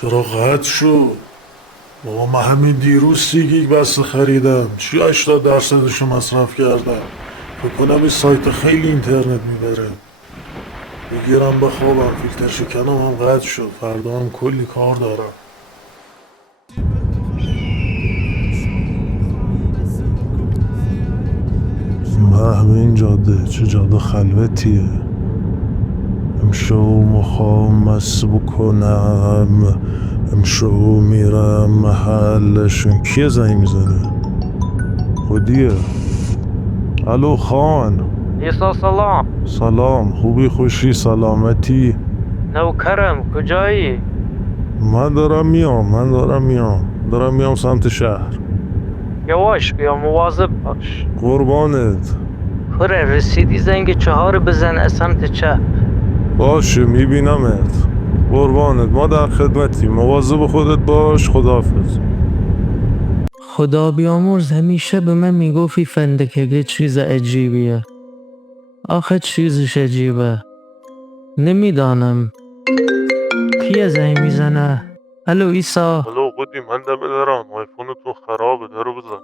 چرا قطع شد؟ بابا من همین دیروز سیگیگ بسته خریدم. چی 80% مصرف کردم؟ فکر کنم این سایت خیلی اینترنت میبره. بگیرم بخوابم، فیلتر شکنم هم قطع شد. فردا هم کلی کار دارم. این جاده چه جاده خلوتیه. امشو میخوام مس بکنم، امشو میرم محلشون. کیه زنگ میزنه؟ خودیه. الو خان. ایسا سلام. سلام، خوبی خوشی سلامتی؟ نوکرم کجایی؟ من دارم میام سمت شهر. یواش بیا مواظب باش. قربانت. کره رسیدی زنگ 4 بزن از سمت چپ. باشه میبینمت. قربانت، ما در خدمتی. مواظب خودت باش. خداحافظ. خدا بیامرز همیشه به من میگفتی فندکگه چیز عجیبیه. آخه چیزش عجیبه. نمیدانم کیه زنگ میزنه؟ الو ایسا. الو قدی، من دمه دارم. آیفونتون خرابه، درو بزن.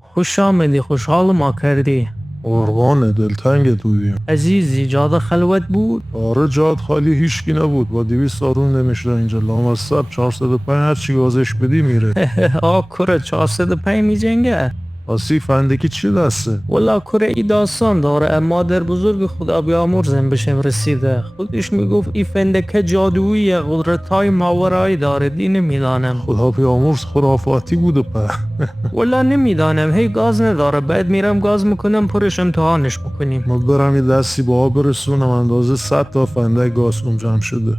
خوش آمدی، خوشحال ما کردی. قربانه، دلتنگت بودیم. عزیزی جاده خلوت بود؟ آره جاد خالی، هیچکی نبود. با 200 آرون نمیشه اینجا. لامصب 405 هرچی گازش بدی میره. کره 405 میجنگه. آسی فندکی چی دسته؟ والا کره ای داستان داره، اما در بزرگ خدا بیامرزم بشم رسیده. خودش میگفت ای فندکه جادویی، قدرتای ماورایی داره. نمیدانم. خدا بیامرز خرافاتی بوده په. والا نمیدانم، هی گاز نداره. بعد میرم گاز میکنم پرش امتحانش میکنیم. ما برم یه دستی با آب برسونم، اندازه 100 تا فندک گاز کن جمع شده.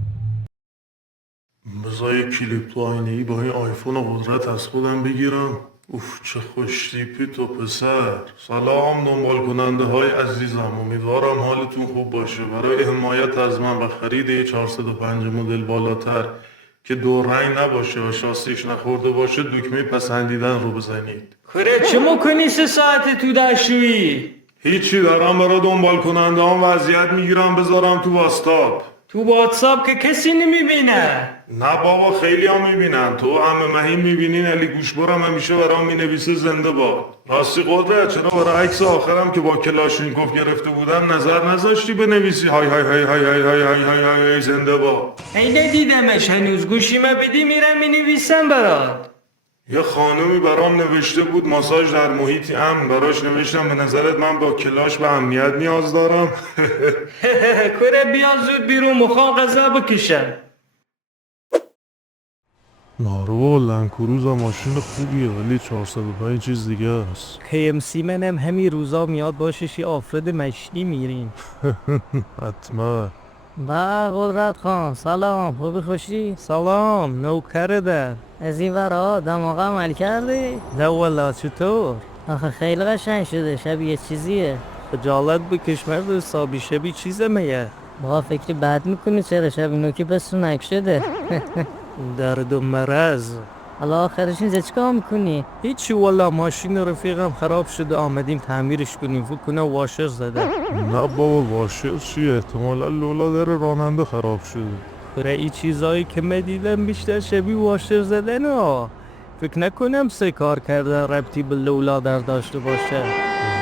بذار یه کلیپ تو آینه ای با این آیفون قدرت از خودم بگیرم. اوف چه خوش تیپی تو پسر. سلام دنبال کننده های عزیزم، امیدوارم حالتون خوب باشه. برای حمایت از من و خرید یه 405 مدل بالاتر که دو رنگ نباشه و شاسیش نخورده باشه، دکمه پسندیدن رو بزنید. کره چه میکنی 3 ساعت تو دشویی؟ هیچی، دارم برای دنبال کننده هم وضعیت میگیرم بذارم تو واتساپ. تو واتساپ که کسی نمیبینه. نه بابا، خیلی هم میبینن. تو همه مهین میبینین. علی گوشبارم همیشه برام مینویسه زنده باد. راستی قدرت، چرا برای عکس آخرم که با کلاشینکوف گرفته بودم نظر نذاشتی بنویسی های های های های های های های های های های زنده باد؟ ای ندیدمش هنوز. گوشیمه بدی میرم مینویسم برات. یه خانومی برام نوشته بود ماساژ در محیطی امن. براش نوشتم به نظرت من با کلاش به امنیت نیاز دارم؟ کره بیا زود بیرون، میخوام غذا بکشم. نارو لنکروز ماشین خوبیه ولی 405 چیز دیگه است. KMC منم همین روزا میاد باشش یه آفرد مشتی میریم. حتما. با قدرت خان سلام، خوبی خوشی؟ سلام، نوکره در از این ورا دماغ عمل کردی؟ نه والا، چطور؟ آخه خیلی قشنگ شده، شبیه چیزیه. خجالت بکش مرد حسابی، شبیه چیزه میه. با فکری بد میکنی چرا؟ شبیه نوکی پس نک شده. درد و مرض. حالا آخرش اینجا چیکار میکنی؟ هیچی والا، ماشین رفیقم خراب شده، آمدیم تعمیرش کنیم. فکر کنم واشر زده. نه بابا، واشر چیه؟ احتمالا لولا در راننده خراب شده. کره ای چیزایی که من دیدم بیشتر شبیه واشر زدن ها. فکر نکنم سه کار کرده ربطی به لولا در داشته باشه.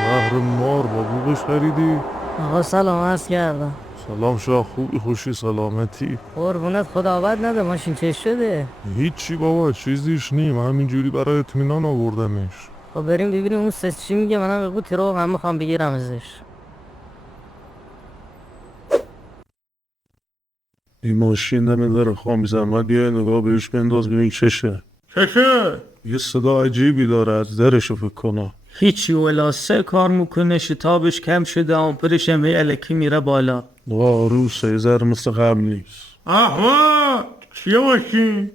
زهر مار، با بوقش خریدی؟ آقا سلام عرض کردم. سلام شاه، خوبی خوشی سلامتی؟ قربونت خدا، بد نده. ماشین چه شده؟ هیچی بابا، چیزیش نیم، همینجوری برای اطمینان آوردمش. خب بریم ببینیم اون سه چی میگه. منم بگو تیرو هم میخوام بگیرم ازش. این ماشین دمه داره خواهم زحمت بیای نگاه بهش بنداز ببین چشه. چشه؟ یه صدا عجیبی داره، از درشو فکر کنم. هیچی ولا، سه کار میکنه، شتابش کم شده، آمپرش هم الکی میره بالا. عروسه یه ذره مثل قبل نیست. احمد چیه ماشین؟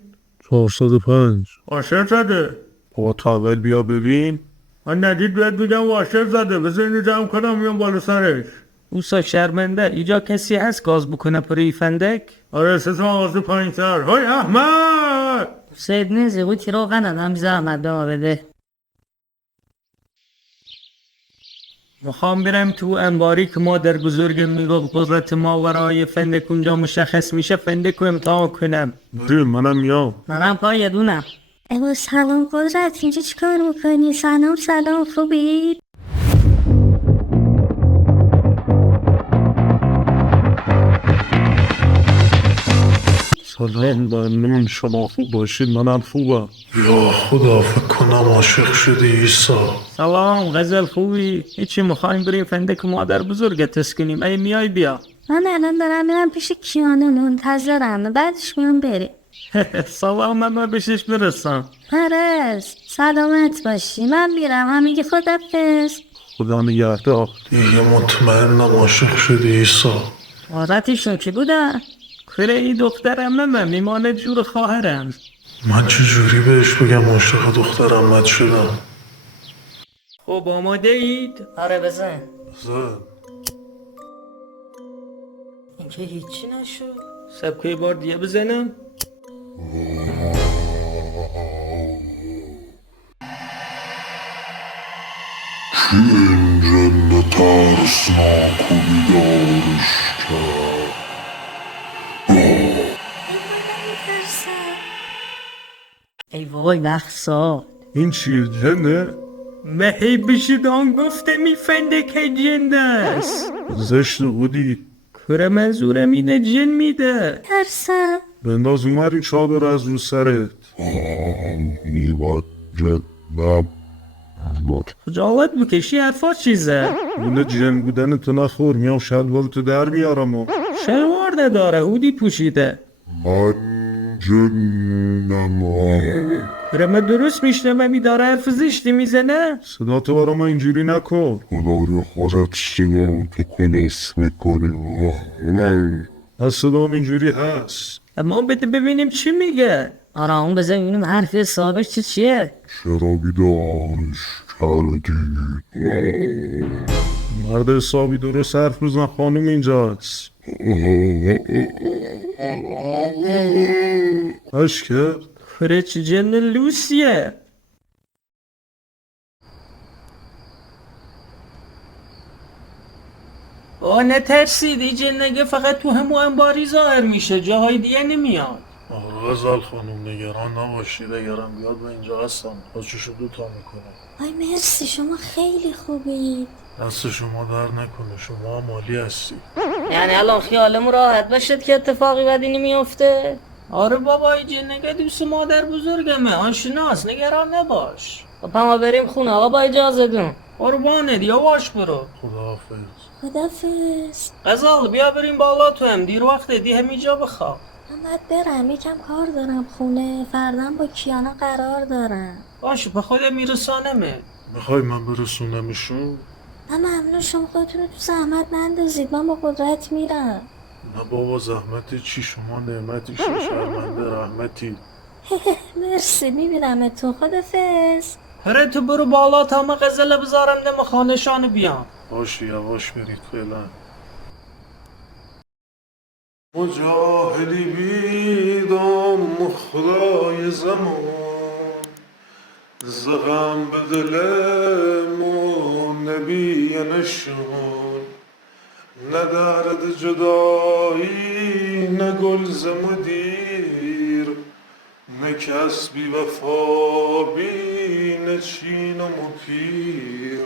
405 واشر زده. بابا تاول بیا ببین. من ندید بهت بگم واشر زده. بذار اینو جمع کنم میام بالا سرش. اوسا شرمنده، اینجا کسی هست گاز بکنه پروی فندک؟ آره، سه تا آغازه پایین تر. های احمد سید نیزی قوی تیرو قندن هم زحمت به ما بده. میخوام برم تو انباری که مادر بزرگم میگفت قدرت ماورای فندک اونجا مشخص میشه فندک رو امتحان کنم. بریم منم میام. منم پایدونم. ایوا سلام قدرت، اینجا چیکار میکنی؟ سلام خوبی؟ سلام ممنون، شما خوب باشید؟ منم خوبم. یا خدا، فکر کنم عاشق شدی ایسا. سلام غزل خوبی؟ هیچی، میخوایم بریم فندک مادر بزرگت تست کنیم. ای میای بیا. من الان دارم میرم پیش کیانه، منتظرم، بعدش میام بریم. سلام، من بهشش برسم. پرست سلامت باشی، من میرم، همین خدافظ. خدا نگهدار. دیگه مطمئنم عاشق شدی ایسا. عادتشون کی بوده؟ کره ای دخترم من میمانه جور خواهرم. من چه جوری بهش بگم عاشق دخترم مد شدم؟ خب آماده اید؟ آره بزن. زن. این که هیچی نشد. سبکه بار دیگه بزنم. اینجا ترسناک و بیدارش کرد. ای وای مخصا، این چیه، جنه؟ مهی بشیدان گفته میفنده که جنده است. زشت بودی. کره منظورم اینه جن میده. ترسم. بنداز اومری چادر از رو سرت. میباد جنم خجالت بکشی، حرفا چیزه. اونه جن بودن تو نخور، میام شلوارتو در بیارم و. شلوار نداره، هودی پوشیده. من جنم کره من درست میشنم میداره حرف زشتی میزنه. صدا تو برا ما اینجوری نکن. خدای خودت سیگار تو کنیس میکنی. از صدام اینجوری هست. اما بده ببینیم چی میگه. آرام بزن ببینیم حرف حسابش چیه. چرا بیدارش کردی؟ مرد حسابی درست حرف بزن، خانم اینجاست. اش کرد. کره چه جن لوسیه. نترسید، این جن نگه فقط تو همون انباری ظاهر میشه، جاهای دیگه نمیاد. غزل خانم نگران نباشید، اگرم بیاد من اینجا هستم، بازشو دوتا میکنم. آی مرسی، شما خیلی خوبی. دست شما در نکنه، شما مالی هستی. یعنی الان خیالمون راحت باشد که اتفاقی بدی نمیافته؟ آره بابا، این جن نگه دوست مادر بزرگمه، آنشناس، نگران نباش. خب ما بریم خونه آقا با اجازه دون. قربانت، یواش برو. خدافظ. غزال بیا بریم بالا، تو هم دیر وقته، دی همینجا بخواب. من باید برم، یکم کار دارم خونه، فردام با کیانه قرار دارم. باشه، به خودم میرسانمه. میخوای من برسونمشون؟ نه ممنون، شما خودتون رو تو زحمت نندازید، من با قدرت میرم. نه بابا، زحمتی چی، شما نعمتی، شرمنده رحمتی. مرسی، میبینمتون، خدافظ. هره تو برو بالا تا ما غزل بذارم دم خانشان بیام. باشه، یواش برید فعلا. مجاهدی بیدام خدای زمان، زغم به دلم و نبی نشان، نه درد جدایی نه گل ز مدیر، نه کس بی وفا بی نه چین و مکیر،